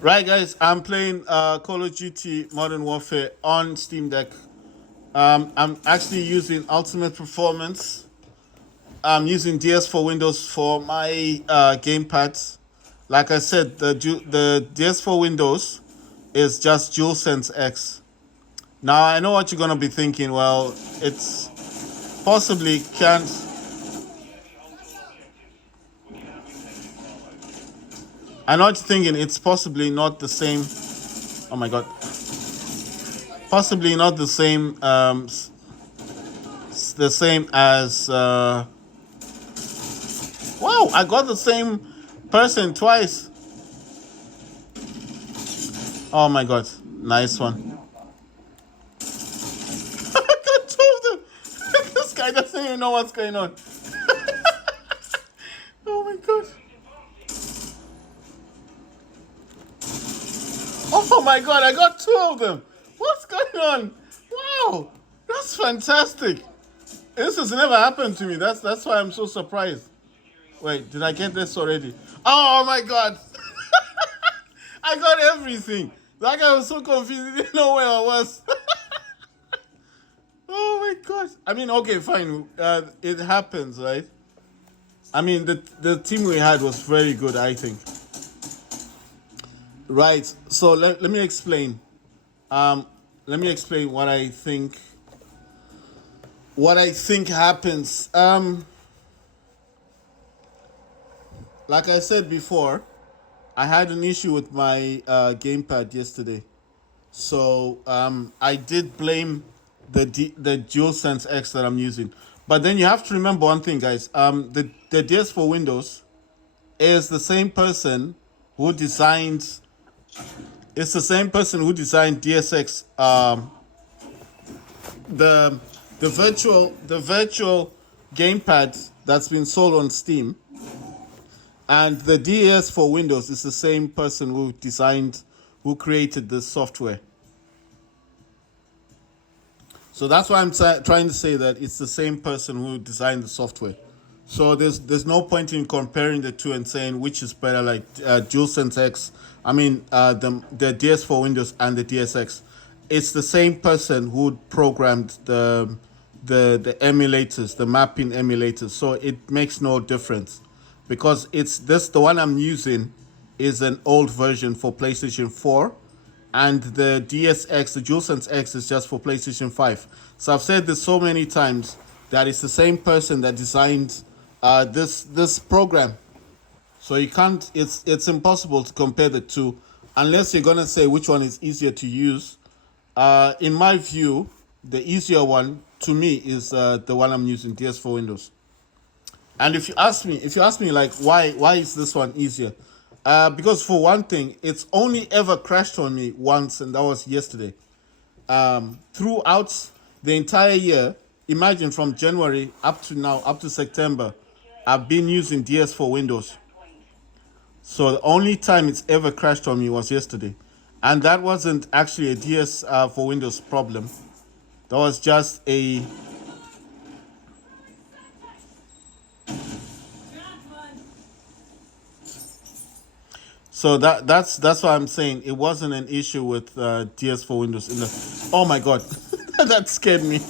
Right, guys, I'm playing Call of Duty Modern Warfare on Steam Deck. I'm actually using Ultimate Performance. I'm using DS4 Windows for my gamepad. Like I said, the DS4 Windows is just DualSense X. Now I know what you're gonna be thinking. Well, it's possibly can't. I know what you're thinking. It's possibly not the same. Oh my god. Possibly not the same. The same as. Wow, I got the same person twice. Oh my god, nice one. I got two of them. This guy doesn't even know what's going on. Oh my god. Oh my god, I got two of them. What's going on? Wow, that's fantastic. This has never happened to me. That's why I'm so surprised. Wait, did I get this already? Oh my god. I got everything. That guy was so confused. He didn't know where I was. Oh my god. I mean, okay, fine. It happens, right? I mean, the team we had was very good, I think. Right. So let me explain. Um, let me explain what I think. What I think happens. Like I said before, I had an issue with my gamepad yesterday. So I did blame the DualSense X that I'm using. But then you have to remember one thing, guys. The DS4 Windows is the same person who designed. It's the same person who designed DSX. The virtual gamepad that's been sold on Steam, and the DS for Windows is the same person who created the software. So that's why I'm trying to say that it's the same person who designed the software. So there's no point in comparing the two and saying which is better, like DualSense X. I mean the DS for Windows and the DSX. It's the same person who programmed the emulators, the mapping emulators. So it makes no difference because it's this the one I'm using is an old version for PlayStation 4, and the DSX, the DualSense X, is just for PlayStation 5. So I've said this so many times that it's the same person that designed this program. So you can't. It's impossible to compare the two, unless you're gonna say which one is easier to use. In my view, the easier one to me is the one I'm using, DS4 Windows. And if you ask me like why is this one easier? Because for one thing, it's only ever crashed on me once, and that was yesterday. Throughout the entire year, imagine from January up to now, up to September, I've been using DS4 Windows. So the only time it's ever crashed on me was yesterday. And that wasn't actually a DS for Windows problem. That was just a. So that's why I'm saying it wasn't an issue with DS for Windows. Oh my god, that scared me.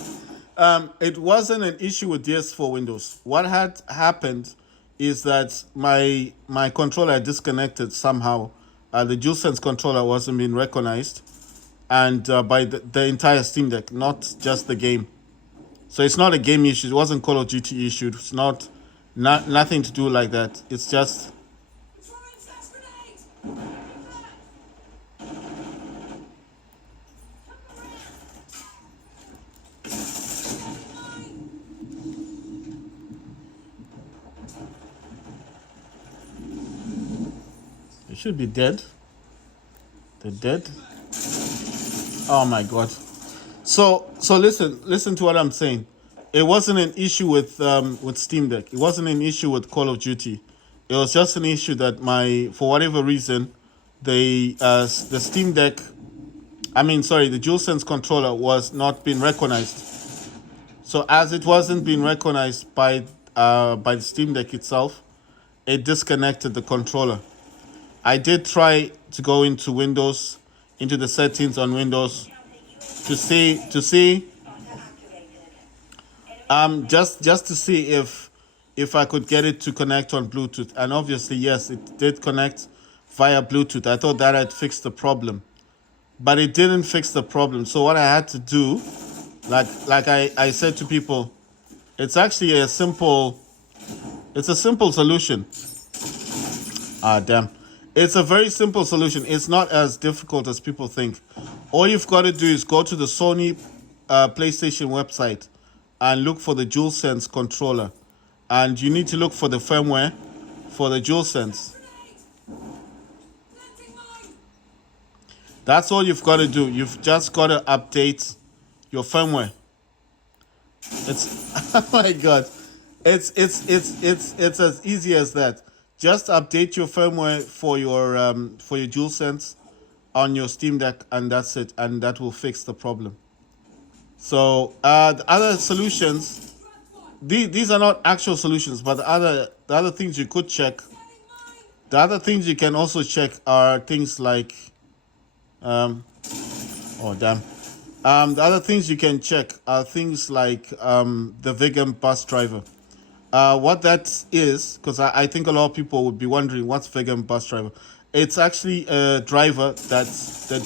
It wasn't an issue with DS4 Windows. What had happened is that my controller had disconnected somehow. The DualSense controller wasn't being recognized, and by the entire Steam Deck, not just the game. So it's not a game issue. It wasn't Call of Duty issue. It's not nothing to do like that. It's just. It should be dead. They're dead. Oh my god. So listen to what I'm saying. It wasn't an issue with Steam Deck. It wasn't an issue with Call of Duty. It was just an issue that for whatever reason, the Steam Deck, the DualSense controller was not being recognized. So as it wasn't being recognized by the Steam Deck itself, it disconnected the controller. I did try to go into Windows, into the settings on Windows to see just to see if I could get it to connect on Bluetooth. And obviously, yes, it did connect via Bluetooth. I thought that had fixed the problem, but it didn't fix the problem. So what I had to do, like I said to people, it's actually it's a simple solution. Ah, damn. It's a very simple solution. It's not as difficult as people think. All you've got to do is go to the Sony PlayStation website and look for the DualSense controller. And you need to look for the firmware for the DualSense. That's all you've got to do. You've just got to update your firmware. It's oh my god. It's as easy as that. Just update your firmware for your DualSense on your Steam Deck, and that's it, and that will fix the problem. So the other solutions, these are not actual solutions, but the other things you could check, the other things you can also check are things like, oh damn, the other things you can check are things like the Vegan bus driver. What that is, because I think a lot of people would be wondering what's Vegan bus driver. It's actually a driver that the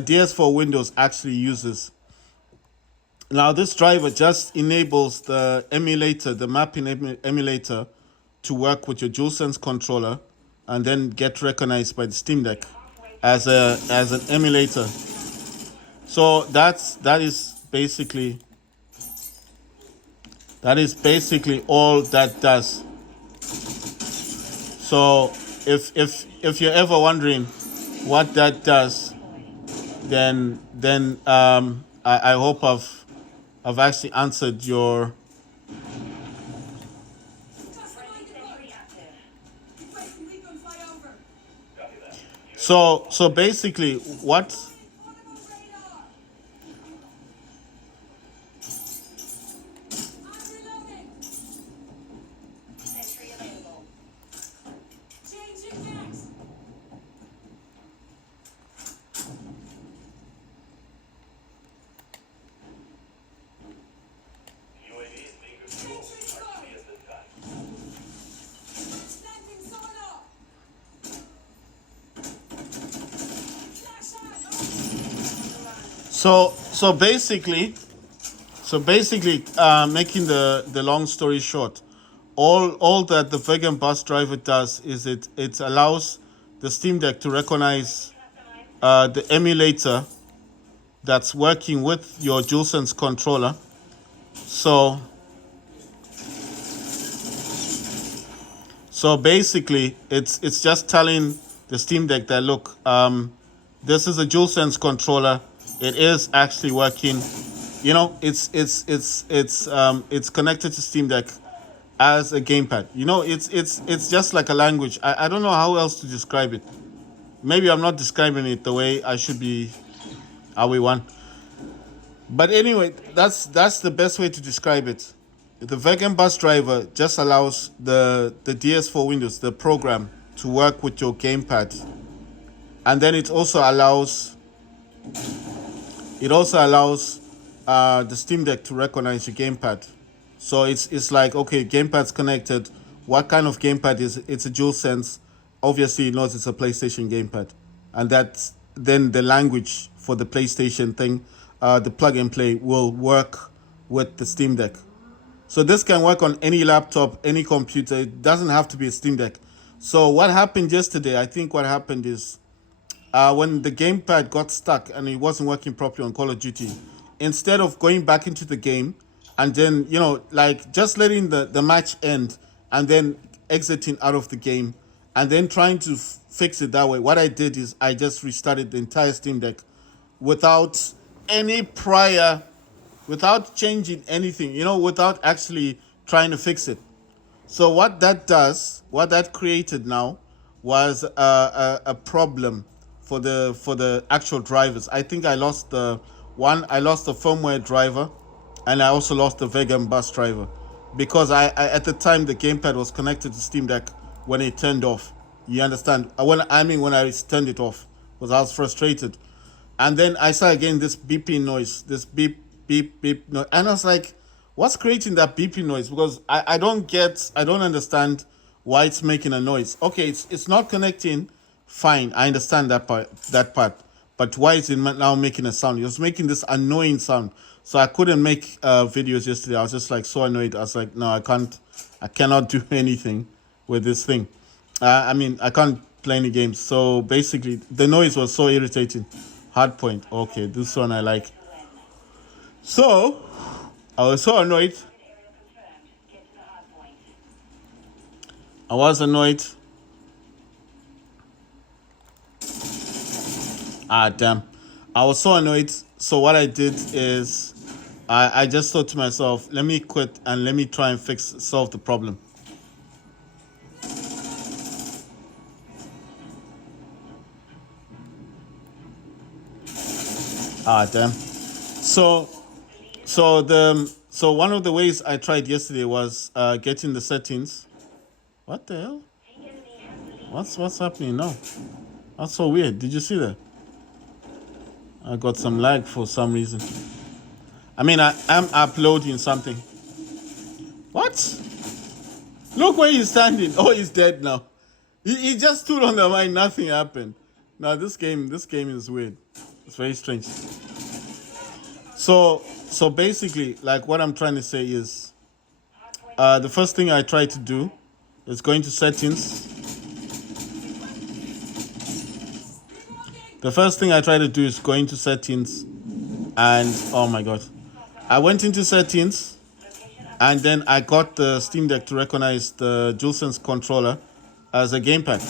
DS4 Windows actually uses. Now, this driver just enables the emulator, the mapping emulator, to work with your DualSense controller, and then get recognized by the Steam Deck as an emulator. So that is basically all that does. So if you're ever wondering what that does, then I hope I've actually answered your. So basically what. So basically, making the long story short, all that the Vegan bus driver does is it allows the Steam Deck to recognize the emulator that's working with your DualSense controller. So basically, it's just telling the Steam Deck that look, this is a DualSense controller. It is actually working. You know, it's connected to Steam Deck as a gamepad. You know, it's just like a language. I don't know how else to describe it. Maybe I'm not describing it the way I should be. Are we one? But anyway, that's the best way to describe it. The Vegan bus driver just allows the DS4 Windows, the program, to work with your gamepad, and then it also allows the Steam Deck to recognize your gamepad. So it's like, okay, gamepad's connected. What kind of gamepad is it? It's a DualSense. Obviously, it knows it's a PlayStation gamepad, and that's then the language for the PlayStation thing, the plug and play will work with the Steam Deck. So this can work on any laptop, any computer. It doesn't have to be a Steam Deck. So what happened yesterday? I think what happened is when the gamepad got stuck and it wasn't working properly on Call of Duty, instead of going back into the game and then, you know, like just letting the match end and then exiting out of the game and then trying to fix it that way, what I did is I just restarted the entire Steam Deck without any prior, without changing anything, you know, without actually trying to fix it. So what that created now was a problem for the actual drivers. I think I lost the firmware driver, and I also lost the Vegan bus driver, because I at the time the gamepad was connected to Steam Deck when it turned off. You understand? When I turned it off, because I was frustrated, and then I started getting this beeping noise, this beep beep beep noise, and I was like, "What's creating that beeping noise?" Because I don't understand why it's making a noise. Okay, it's not connecting. Fine, I understand that part. But why is it now making a sound? It was making this annoying sound. So I couldn't make videos yesterday. I was just like so annoyed. I was like, no, I cannot do anything with this thing. I can't play any games. So basically, the noise was so irritating. Hard point. Okay, this one I like. So I was so annoyed. I was annoyed. Ah, damn. I was so annoyed. So what I did is I just thought to myself, let me quit and let me try and solve the problem. Ah, damn. So so one of the ways I tried yesterday was getting the settings. What the hell? What's happening now? That's so weird. Did you see that? I got some lag for some reason. I am uploading something. What? Look where he's standing. Oh, he's dead now. He just stood on the line. Nothing happened. Now this game is weird. It's very strange. So basically, like what I'm trying to say is, the first thing I try to do is go into settings. The first thing I try to do is go into settings, and oh my god, I went into settings, and then I got the Steam Deck to recognize the DualSense controller as a gamepad.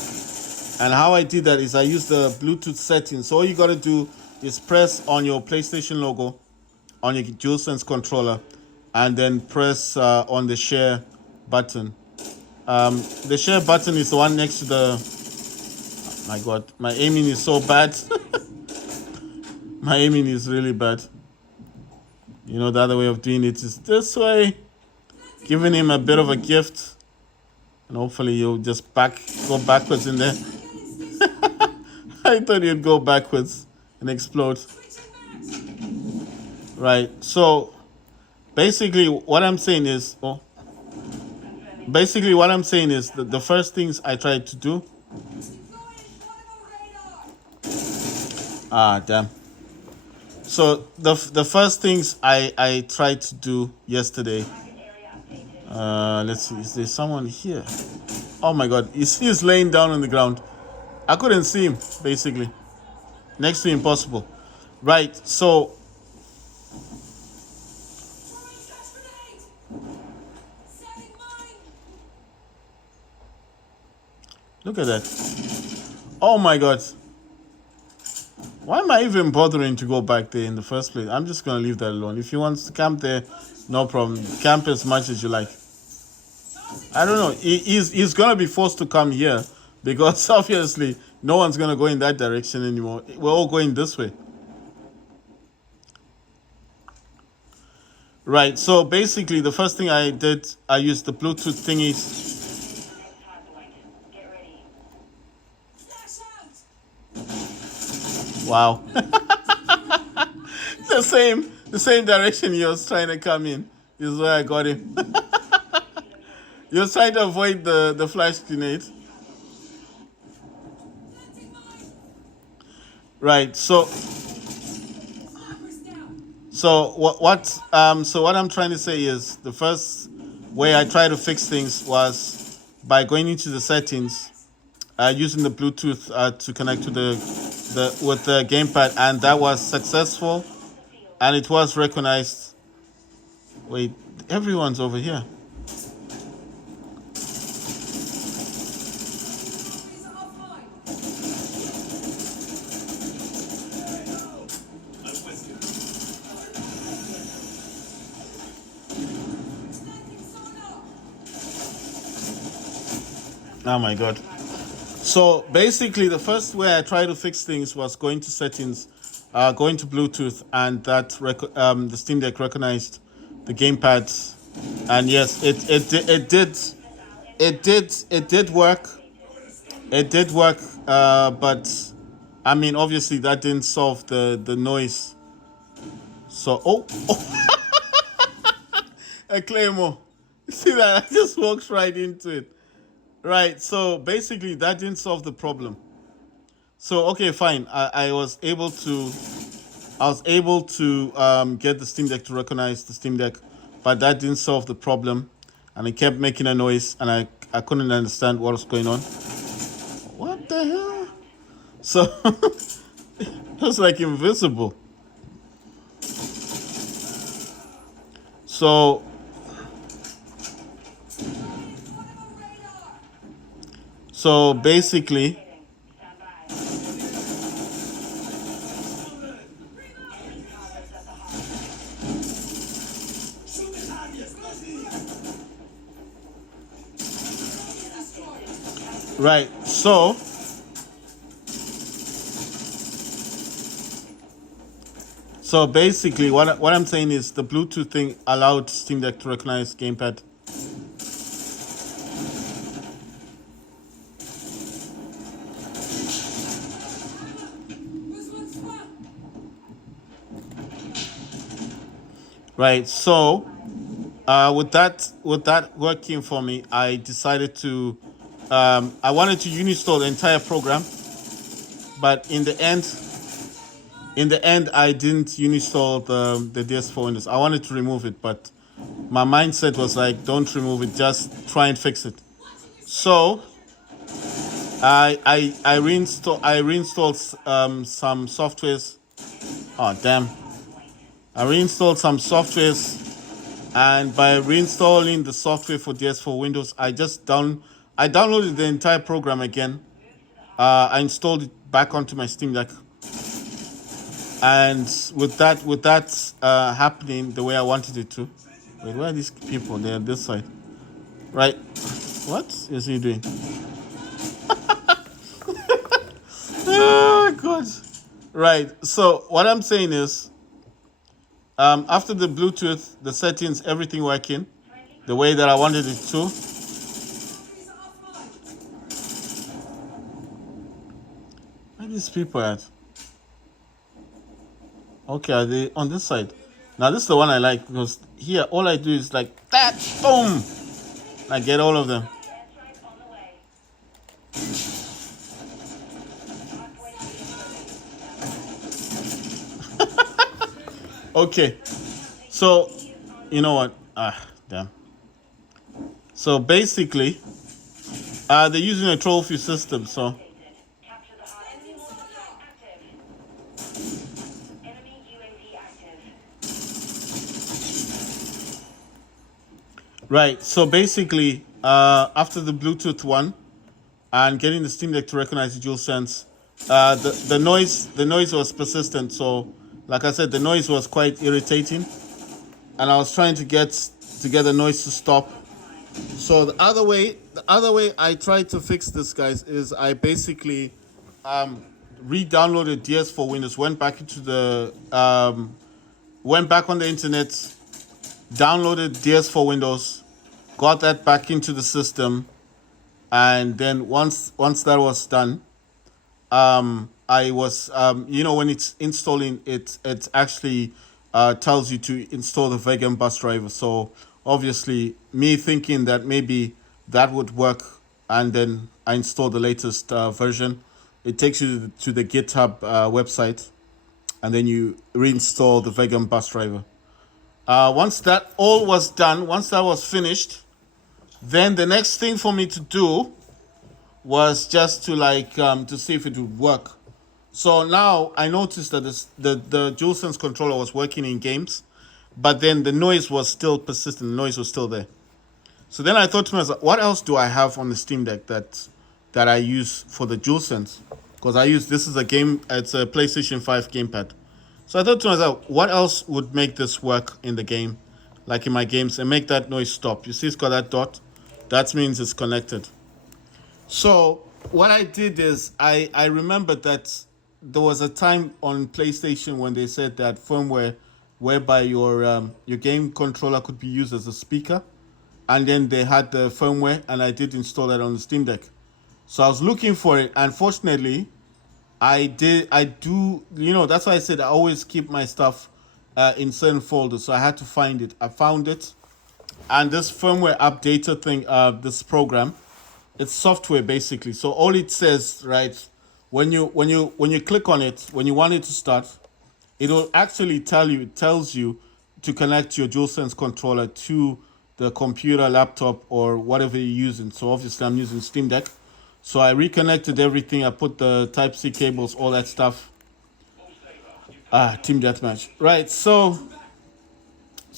And how I did that is I used the Bluetooth settings. So all you gotta do is press on your PlayStation logo on your DualSense controller, and then press on the share button. The share button is the one next to the. My god, my aiming is so bad. My aiming is really bad. You know, the other way of doing it is this way. Giving him a bit of a gift. And hopefully you'll just go backwards in there. I thought you'd go backwards and explode. Right, so basically what I'm saying is, that the first things I tried to do. Ah, damn. So the first things I tried to do yesterday. Let's see. Is there someone here? Oh my god, he's laying down on the ground. I couldn't see him, basically. Next to impossible. Right, so look at that. Oh my god. Why am I even bothering to go back there in the first place? I'm just gonna leave that alone. If you want to camp there, no problem. Camp as much as you like. I don't know. He's gonna be forced to come here because obviously no one's gonna go in that direction anymore. We're all going this way. Right. So basically, the first thing I did, I used the Bluetooth thingies. Wow. the same direction he was trying to come in is where I got him. He was trying to avoid the flash grenade. Right. So what I'm trying to say is the first way I tried to fix things was by going into the settings, using the Bluetooth to connect to with the gamepad, and that was successful, and it was recognized. Wait, everyone's over here. Oh my god. So basically, the first way I tried to fix things was going to settings, going to Bluetooth, and that the Steam Deck recognized the gamepad, and yes, it did work. It did work, but I mean, obviously that didn't solve the noise. So, a Claymore. See that? I just walks right into it. Right. So basically, that didn't solve the problem. So okay, fine. I was able to get the Steam Deck to recognize the Steam Deck, but that didn't solve the problem, and it kept making a noise, and I couldn't understand what was going on. What the hell? So it was like invisible. So basically, right. So basically, what I'm saying is the Bluetooth thing allowed Steam Deck to recognize gamepad. Right. So with that working for me, I decided to I wanted to uninstall the entire program, but in the end, I didn't uninstall the DS4 Windows. I wanted to remove it, but my mindset was like, don't remove it, just try and fix it. So I reinstalled some softwares. Oh damn! I reinstalled some softwares, and by reinstalling the software for DS4 Windows, I downloaded the entire program again. I installed it back onto my Steam Deck, and with that happening the way I wanted it to. Wait, where are these people? They're on this side, right? What is he doing? Oh god! Right. So what I'm saying is, after the Bluetooth, the settings, everything working the way that I wanted it to. Where are these people at? Okay, are they on this side? Now this is the one I like because here all I do is like that, boom. I get all of them. Okay, so you know what? Damn. So basically, they're using a trophy system. So right. So basically, after the Bluetooth one and getting the Steam Deck to recognize the DualSense, the noise was persistent. So, like I said, the noise was quite irritating, and I was trying to get the noise to stop. So the other way I tried to fix this, guys, is I basically re-downloaded DS4 Windows, went back on the internet, downloaded DS4 Windows, got that back into the system, and then once that was done, I was when it's installing it actually tells you to install the Vegan bus driver. So obviously, me thinking that maybe that would work, and then I install the latest version. It takes you to the GitHub website, and then you reinstall the Vegan bus driver. Once that all was done, once that was finished, then the next thing for me to do was just to to see if it would work. So now I noticed that the DualSense controller was working in games, but then the noise was still persistent. The noise was still there. So then I thought to myself, what else do I have on the Steam Deck that I use for the DualSense? Because this is a game, it's a PlayStation 5 gamepad. So I thought to myself, what else would make this work in the game, like in my games, and make that noise stop? You see, it's got that dot. That means it's connected. So what I did is I remembered that there was a time on PlayStation when they said that firmware whereby your game controller could be used as a speaker, and then they had the firmware, and I did install that on the Steam Deck. So I was looking for it. Unfortunately, I do, that's why I said I always keep my stuff in certain folders. So I had to find it. I found it. And this firmware updater thing, this program, it's software basically. So all it says, right, when you click on it, when you want it to start, it'll actually it tells you to connect your DualSense controller to the computer, laptop, or whatever you're using. So obviously I'm using Steam Deck. So I reconnected everything. I put the Type-C cables, all that stuff. Team Deathmatch. Right, so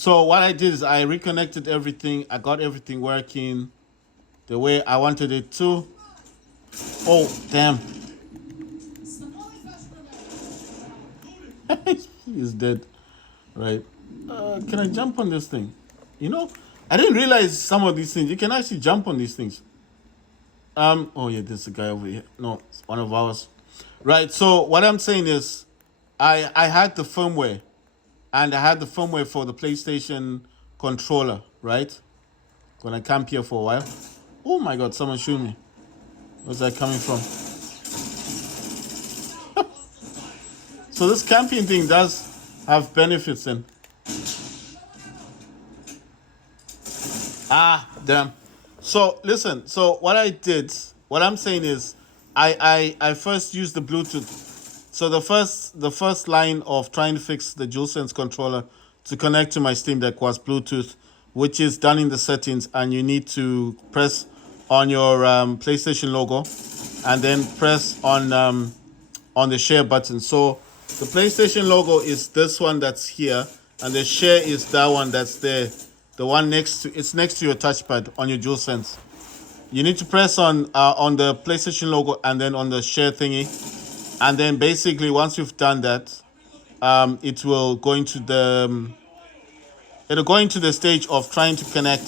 what I did is I reconnected everything. I got everything working the way I wanted it to. Oh, damn. He's dead. Right. Can I jump on this thing? You know, I didn't realize some of these things. You can actually jump on these things. Oh yeah, there's a guy over here. No, it's one of ours. Right. So what I'm saying is, I had the firmware, and I had the firmware for the PlayStation controller. Right. Gonna camp here for a while. Oh my God! Someone shoot me. Where's that coming from? So this camping thing does have benefits then. Damn. So listen. So what I'm saying is, I first used the Bluetooth. So the first line of trying to fix the DualSense controller to connect to my Steam Deck was Bluetooth, which is done in the settings, and you need to press on your PlayStation logo, and then press on the share button. So the PlayStation logo is this one that's here, and the share is that one that's there. The one next to your touchpad on your DualSense. You need to press on the PlayStation logo and then on the share thingy, and then basically once you've done that, it will go into the stage of trying to connect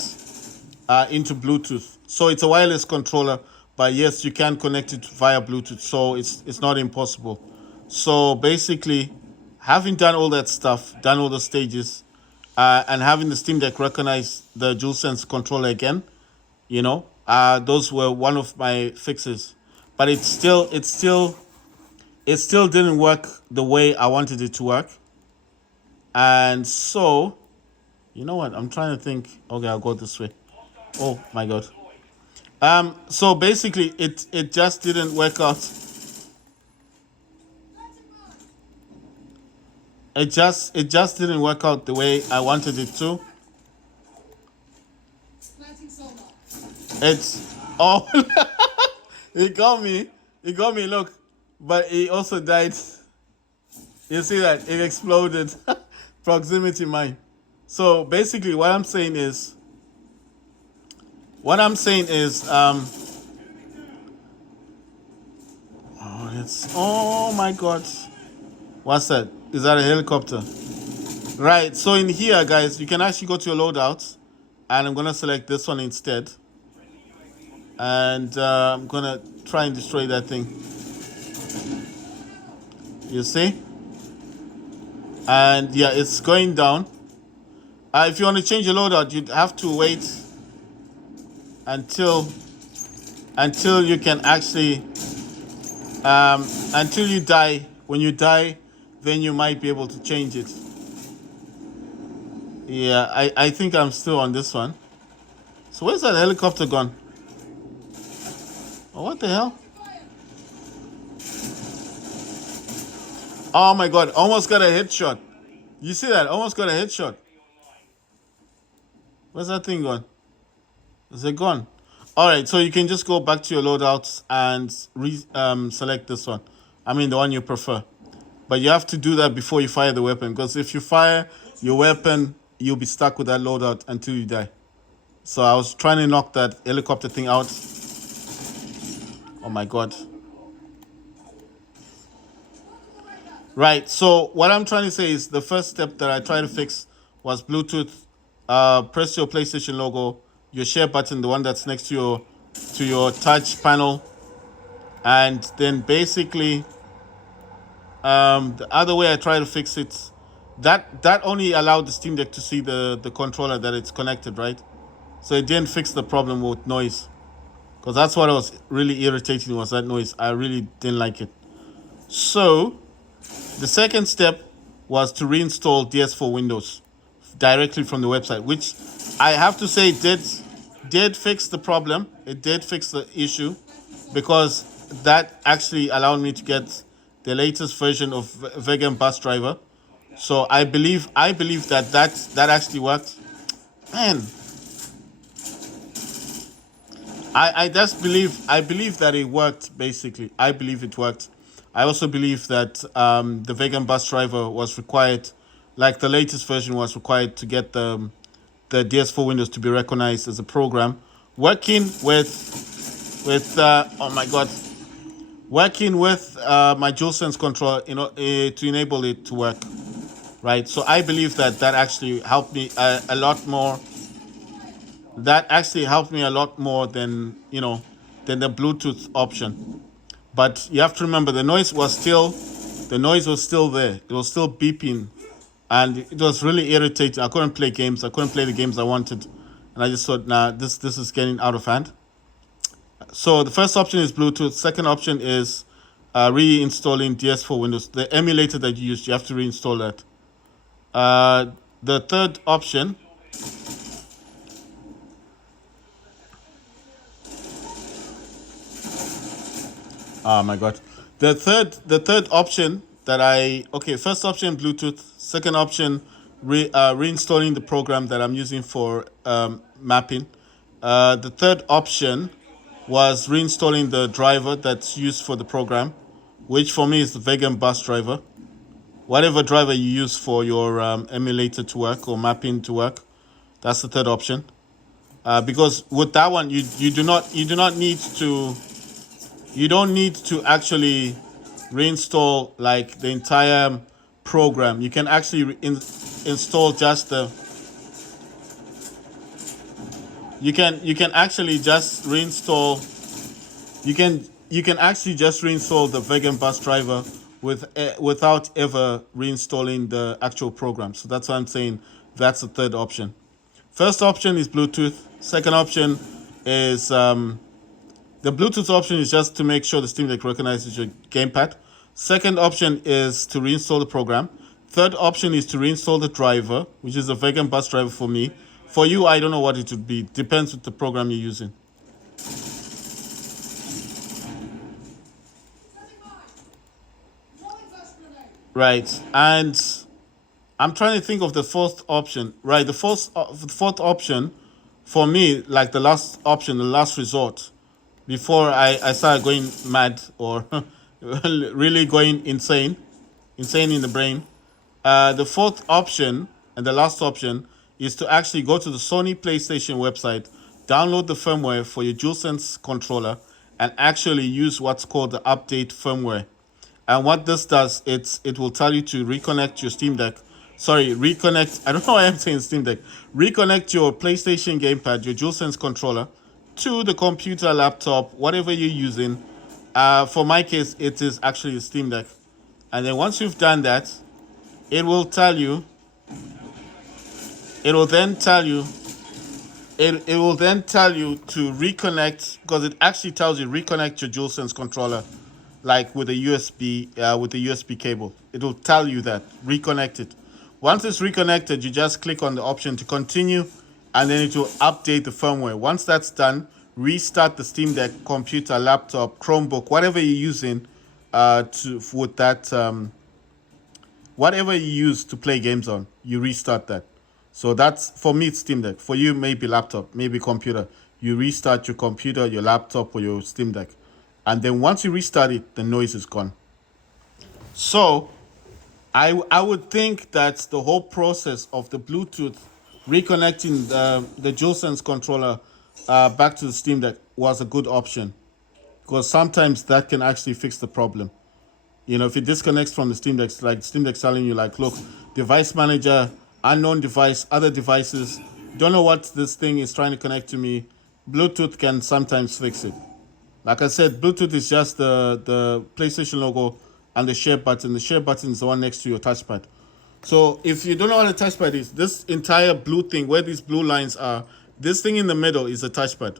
into Bluetooth. So it's a wireless controller, but yes, you can connect it via Bluetooth. So it's not impossible. So basically, having done all that stuff, done all the stages, and having the Steam Deck recognize the DualSense controller again, those were one of my fixes. But it still didn't work the way I wanted it to work. And so, you know what? I'm trying to think. Okay, I'll go this way. Oh my God. So basically, it just didn't work out. It just didn't work out the way I wanted it to. It's oh, he got me. He got me. Look, but he also died. You see that it exploded. Proximity mine. So basically, what I'm saying is, oh my God, what's that? Is that a helicopter? Right. So in here, guys, you can actually go to your loadout, and I'm gonna select this one instead, and I'm gonna try and destroy that thing. You see? And yeah, it's going down. If you want to change your loadout, you'd have to wait until you can actually until you die. When you die, then you might be able to change it. Yeah, I think I'm still on this one. So where's that helicopter gone? Oh, what the hell? Oh my God, almost got a headshot. You see that? Almost got a headshot. Where's that thing gone? Is it gone? All right, so you can just go back to your loadouts and select this one. I mean, the one you prefer. But you have to do that before you fire the weapon, because if you fire your weapon, you'll be stuck with that loadout until you die. So I was trying to knock that helicopter thing out. Oh my God. Right, so what I'm trying to say is the first step that I tried to fix was Bluetooth. Press your PlayStation logo, your share button, the one that's next to your touch panel, and then basically the other way I try to fix it, that only allowed the Steam Deck to see the controller that it's connected, right? So it didn't fix the problem with noise. because that's what was really irritating, was that noise. I really didn't like it. So the second step was to reinstall DS4 Windows directly from the website, which I have to say did fix the problem. It did fix the issue, because that actually allowed me to get the latest version of Vegan Bus Driver. So I believe that actually worked. Man, I believe that it worked. Basically, I believe it worked. I also believe that the Vegan Bus Driver was required, like the latest version was required to get the DS4 Windows to be recognized as a program. Working with oh my god, working with my DualSense controller, to enable it to work. Right. So I believe that actually helped me a lot more. That actually helped me a lot more than the Bluetooth option. But you have to remember, the noise was still there. It was still beeping, and it was really irritating. I couldn't play games. I couldn't play the games I wanted, and I just thought, nah, this is getting out of hand. So the first option is Bluetooth. Second option is reinstalling DS4 Windows. The emulator that you used, you have to reinstall that. The third option, oh my god, the third option that first option Bluetooth, second option reinstalling the program that I'm using for mapping. The third option was reinstalling the driver that's used for the program, which for me is the Vegan Bus Driver. Whatever driver you use for your emulator to work or mapping to work, that's the third option. Because with that one, you don't need to actually reinstall like the entire program. You can actually install just the. You can actually just reinstall. You can actually just reinstall the Vegan Bus Driver without ever reinstalling the actual program. So that's why I'm saying that's the third option. First option is Bluetooth. Second option is the Bluetooth option is just to make sure the Steam Deck recognizes your gamepad. Second option is to reinstall the program. Third option is to reinstall the driver, which is a Vegan Bus Driver for me. For you, I don't know what it would be. Depends with the program you're using. Right. And I'm trying to think of the fourth option. Right. The fourth option for me, like the last option, the last resort, before I started going mad or really going insane in the brain. The fourth option and the last option is to actually go to the Sony PlayStation website, download the firmware for your DualSense controller, and actually use what's called the update firmware. And what this does, it will tell you to reconnect your Steam Deck. Sorry, reconnect. I don't know why I'm saying Steam Deck. Reconnect your PlayStation gamepad, your DualSense controller, to the computer, laptop, whatever you're using. For my case, it is actually the Steam Deck. And then once you've done that, it will tell you. It will then tell you. It will then tell you to reconnect, because it actually tells you reconnect your DualSense controller, like with a USB cable. It will tell you that reconnect it. Once it's reconnected, you just click on the option to continue, and then it will update the firmware. Once that's done, restart the Steam Deck computer, laptop, Chromebook, whatever you're using, to with that whatever you use to play games on, you restart that. So that's for me, it's Steam Deck. For you, maybe laptop, maybe computer. You restart your computer, your laptop, or your Steam Deck, and then once you restart it, the noise is gone. So I would think that the whole process of the Bluetooth reconnecting the DualSense controller back to the Steam Deck was a good option, because sometimes that can actually fix the problem. If it disconnects from the Steam Deck, like Steam Deck telling you, like, look, device manager, unknown device, other devices, don't know what this thing is trying to connect to me. Bluetooth can sometimes fix it. Like I said, Bluetooth is just the PlayStation logo and the share button. The share button is the one next to your touchpad. So if you don't know what a touchpad is, this entire blue thing, where these blue lines are, this thing in the middle is a touchpad.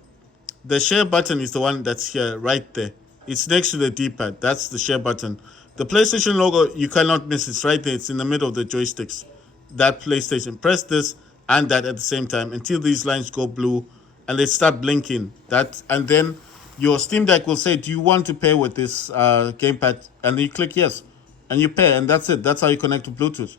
The share button is the one that's here, right there. It's next to the D-pad. That's the share button. The PlayStation logo, you cannot miss. It's right there. It's in the middle of the joysticks. That PlayStation. Press this and that at the same time until these lines go blue and they start blinking. That and then your Steam Deck will say, "Do you want to pair with this gamepad?" And then you click yes, and you pair, and that's it. That's how you connect to Bluetooth.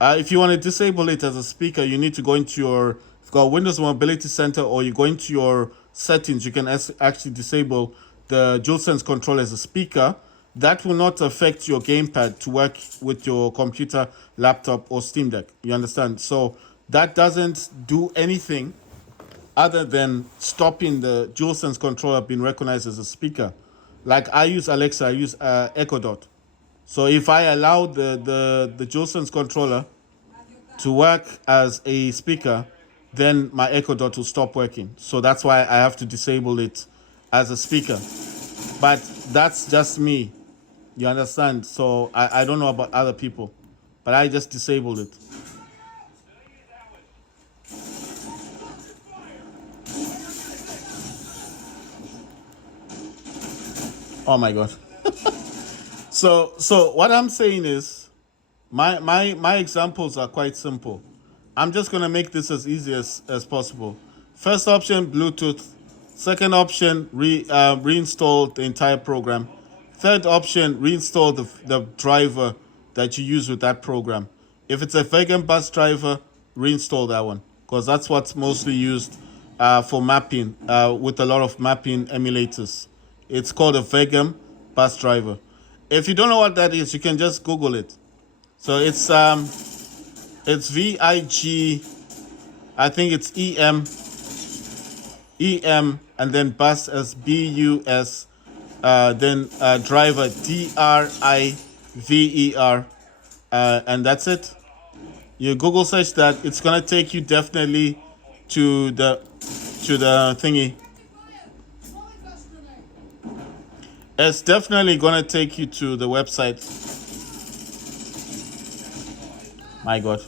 If you want to disable it as a speaker, you need to go into your, if you've got Windows Mobility Center, or you go into your settings. You can actually disable the DualSense controller as a speaker. That will not affect your gamepad to work with your computer, laptop, or Steam Deck. You understand? So that doesn't do anything other than stopping the DualSense controller being recognized as a speaker. Like I use Alexa, I use Echo Dot. So if I allow the DualSense controller to work as a speaker, then my Echo Dot will stop working. So that's why I have to disable it as a speaker. But that's just me. You understand? So I don't know about other people, but I just disabled it. Oh my God. So what I'm saying is, my examples are quite simple. I'm just gonna make this as easy as possible. First option, Bluetooth. Second option, reinstall the entire program. Third option, reinstall the driver that you use with that program. If it's a Vegan bus driver, reinstall that one because that's what's mostly used for mapping with a lot of mapping emulators. It's called a Vegan bus driver. If you don't know what that is, you can just Google it. So it's VIG, I think it's EM, and then bus as BUS, then driver DRIVER, and that's it. You Google search that, it's gonna take you definitely to the thingy. It's definitely gonna take you to the website. My God.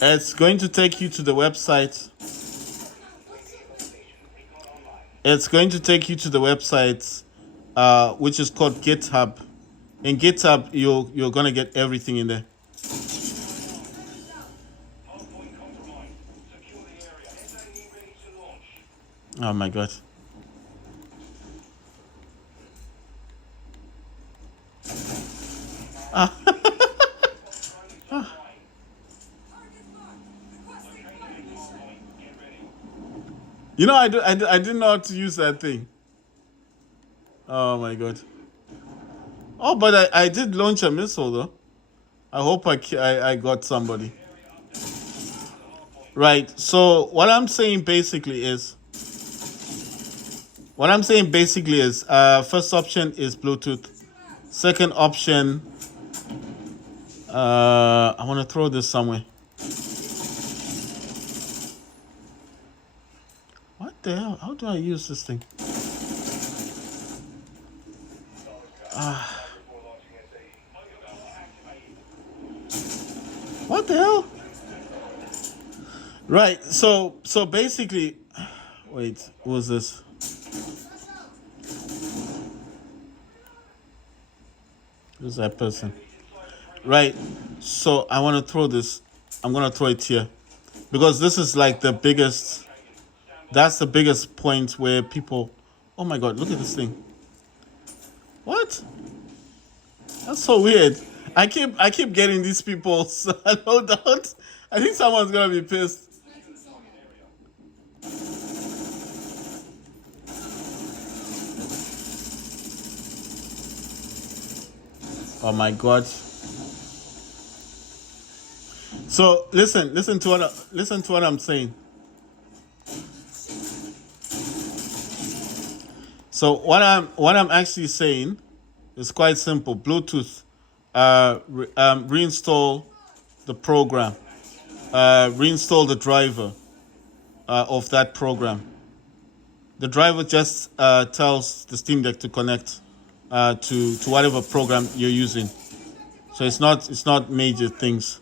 It's going to take you to the website. It's going to take you to the website, which is called GitHub. In GitHub, you're gonna get everything in there. Oh my God. You know, I didn't know how to use that thing. Oh my God. Oh, but I did launch a missile though. I hope I got somebody. Right. So what I'm saying basically is, first option is Bluetooth. Second option, I want to throw this somewhere. What the hell? How do I use this thing? What the hell? Right. So basically, wait. What was this? Who's that person? Right. So I want to throw this. I'm gonna throw it here because this is like the biggest. That's the biggest point where people. Oh my God! Look at this thing. What? That's so weird. I keep getting these people. So no doubt. I think someone's gonna be pissed. Oh my God. So listen to what I'm saying. So what I'm actually saying is quite simple. Bluetooth, reinstall the program, reinstall the driver of that program. The driver just tells the Steam Deck to connect to whatever program you're using. So it's not major things.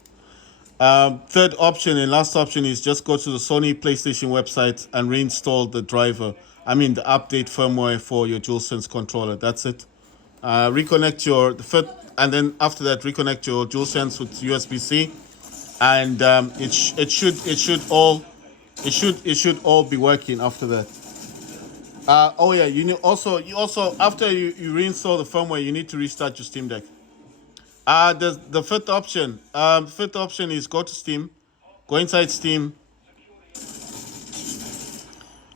Third option and last option is just go to the Sony PlayStation website and reinstall the driver. I mean the update firmware for your DualSense controller. That's it. Reconnect your the first, and then after that reconnect your DualSense with USB-C, and it should all be working after that. Oh yeah, you also after you reinstall the firmware, you need to restart your Steam Deck. The fifth option. The fifth option is go to Steam, go inside Steam,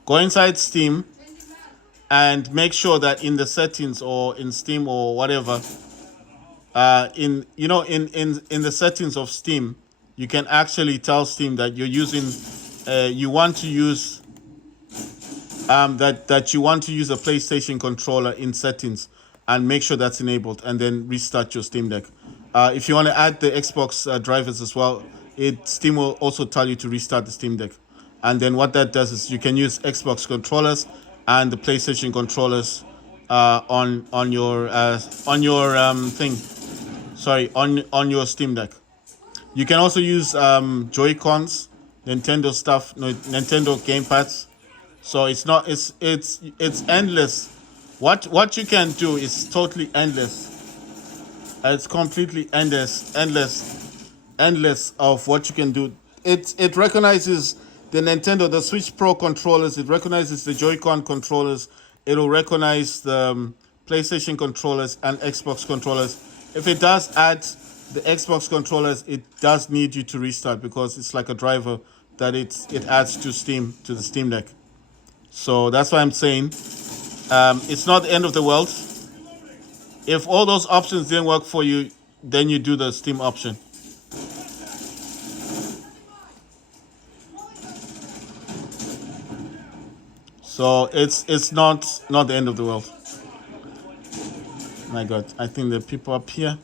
go inside Steam, and make sure that in the settings or in Steam or whatever, in the settings of Steam, you can actually tell Steam that you're using, you want to use that you want to use a PlayStation controller in settings, and make sure that's enabled, and then restart your Steam Deck. If you want to add the Xbox drivers as well, Steam will also tell you to restart the Steam Deck, and then what that does is you can use Xbox controllers and the PlayStation controllers on your thing. Sorry, on your Steam Deck. You can also use Joy Cons, Nintendo stuff, no, Nintendo gamepads. So it's not it's endless. What you can do is totally endless. It's completely endless of what you can do. It recognizes the Nintendo, the Switch Pro controllers. It recognizes the Joy-Con controllers. It'll recognize the PlayStation controllers and Xbox controllers. If it does add the Xbox controllers, it does need you to restart because it's like a driver that it adds to the Steam Deck. So that's why I'm saying it's not the end of the world. If all those options didn't work for you, then you do the Steam option. So it's not the end of the world. My God, I think the people up here